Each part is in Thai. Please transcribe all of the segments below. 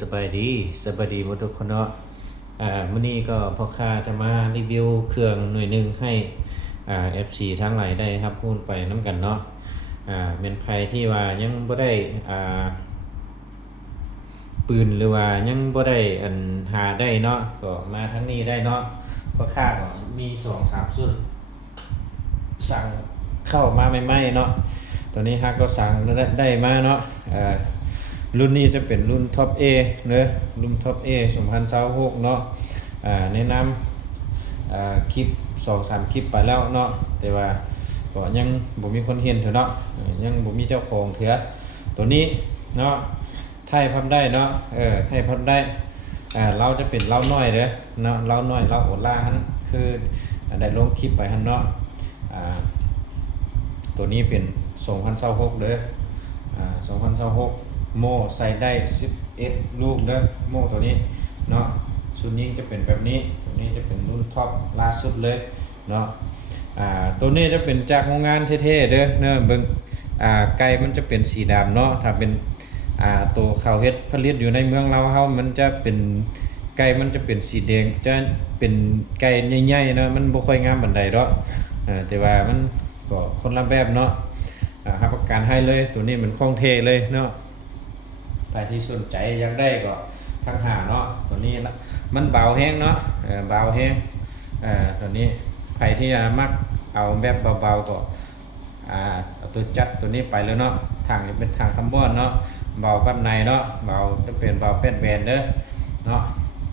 สบายดีหมดทุกคนเนาะมื้อนี้ก็พ่อค้าจะมารีวิวเครื่องหน่วยหนึ่งให้FC ทั้งหลายได้ครับพูดไปน้ำกันเนาะเป็นภัยที่ว่ายังบ่ได้ปืนหรือว่ายังบ่ได้หาได้เนาะก็มาทั้งนี้ได้เนาะพ่อค้าก็มี2-3ชุดสั่งเข้ามาใหม่ๆเนาะตอนนี้ฮักก็สั่งได้มาเนาะรุ่นนี้จะเป็นรุ่นท็อป A เนอะรุ่นท็อป A 2026เนาะแนะนำคลิป 2-3 คลิปไปแล้วเนาะแต่ว่าก็ยังบ่มีคนเห็นเถอะเนาะยังบ่มีเจ้าของเถอะตัวนี้เนาะไทยพับได้เนาะไทยพับได้เราจะเป็นเล่าน้อยเด้อเนาะเล่าน้อยเล่าโอล่าหั่นคือได้ลงคลิปไปหั่นเนาะตัวนี้เป็น2026เด้อ2026โม่ใส่ได้11ลูกเด้อโม่ตัวนี้เนาะชุดนี้จะเป็นแบบนี้ตัวนี้จะเป็นรุ่นท็อปล่าสุดเลยเนาะตัวนี้จะเป็นจากโรงงานเท่ๆเด้อเนาะเบิ่งไก่มันจะเป็นสีดำเนาะถ้าเป็นตัวข้าวเฮ็ดผลิตอยู่ในเมืองเราเฮามันจะเป็นไก่มันจะเป็นสีแดงจะเป็นไก่ใหญ่ๆเนาะมันบ่ค่อยงามปานใดดอกแต่ว่ามันก็คนละแบบเนาะรับประกันให้เลยตัวนี้มันคล่องเทเลยเนาะใครที่สนใจอยากได้ก็ทักหาเนาะตัวนี้มันเบาแห้งเนาะเบาแห้งตัวนี้ใครที่มักเอาแบบเบาๆก็เอาตัวจัดตัวนี้ไปแล้วเนาะทางจะเป็นทางคาร์บอนเนาะเบาปัดในเนาะเบาจะเป็นเบาแป้นแบนเด้อเนาะ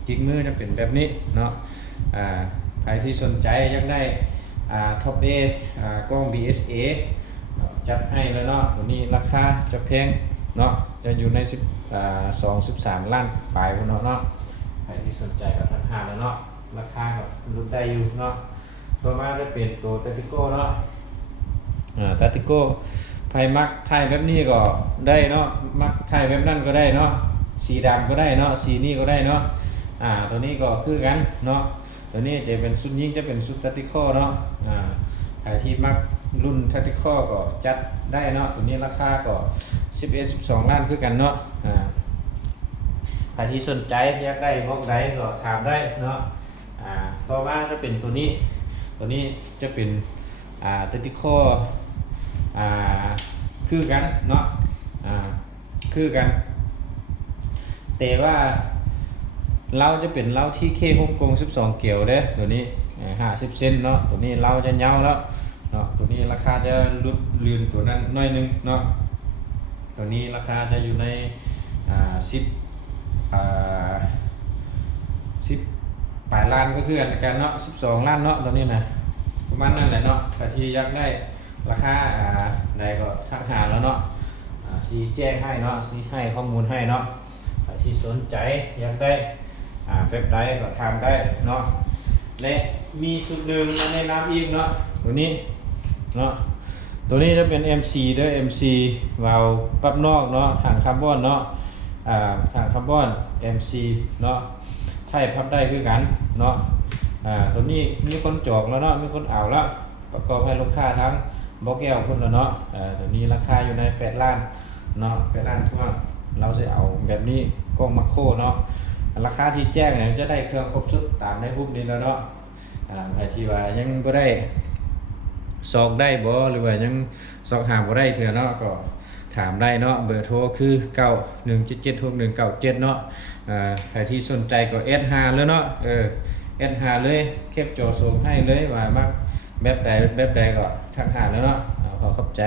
จิกมือจะเป็นแบบนี้เนาะใครที่สนใจอยากได้ท็อป A กล้อง BSA จัดให้แล้วเนาะตัวนี้ราคาจะแพงเนาะจะอยู่ใน13 ล้านปลายเนาะใครที่สนใจก็ทักหาแล้วเนาะราคาก็ลดได้อยู่เนาะตัวมาจะเป็นตัวตาติโก้เนาะตาติโก้ไพมักถ่ายแบบนี้ก็ได้เนาะมักถ่ายแบบนั้นก็ได้เนาะสีดำก็ได้เนาะสีนี้ก็ได้เนาะตัวนี้ก็คือกันเนาะตัวนี้จะเป็นชุดยิงจะเป็นชุดตาติโก้เนาะใครที่มักรุ่นตาติโก้ก็จัดได้เนาะตัวนี้ราคาก็11-12 ล้านคือกันเนาะใครที่สนใจอยากได้งอกได้ก็ถามได้เนาะต่อมาจะเป็นตัวนี้จะเป็นตาติโก้คือกันเนาะคือกันแต่ว่าเราจะเป็นเราที่เคฮ่องกง12 เกี่ยวเด้อตัวนี้50 เซนเนาะตัวนี้เราจะยาวแล้วเนาะตัวนี้ราคาจะลุดเลือนตัวนั้นน้อยนึงเนาะตัวนี้ราคาจะอยู่ใน10 ปลายล้านก็คือกันเนาะ12 ล้านเนาะตัวนี้นะประมาณนั้นแหละเนาะใครที่อยากได้ราคาใดก็ทักหาแล้วเนาะชี้แจ้งให้เนาะชี้ให้ข้อมูลให้เนาะใครที่สนใจอยากได้แบบใดก็ทำได้เนาะและมีสุดหนึ่งมาแนะนำอีกเนาะตัวนี้เนาะตัวนี้จะเป็น MC ด้วย MC วาล์วปรับนอกเนาะถังคาร์บอนเนาะถังคาร์บอน MC เนาะไทยพับได้คือกันเนาะตัวนี้มีคนจองแล้วเนาะมีคนเอาแล้วประกอบให้ลูกค้าทั้งบล็อกแก้วคนละเนาะตัวนี้ราคาอยู่ใน8 ล้านเนาะ8 ล้านทั่วเราจะเอาแบบนี้กล้องมาโครเนาะราคาที่แจ้งเนี่ยจะได้เครื่องครบชุดตามในรูปนี้แล้วเนาะใครที่ว่ายังบ่ได้สอกได้บ่หรือว่ายังสอกหาบ่ได้เถอะเนาะก็ถามได้เนาะเบอร์โทรคือ91776197เนาะใครที่สนใจก็แอดหาเลยเนาะแอดหาเลยแคปจอส่งให้เลยว่ามักแบบใดก็ทักหาแล้วเนาะขอขอบใจ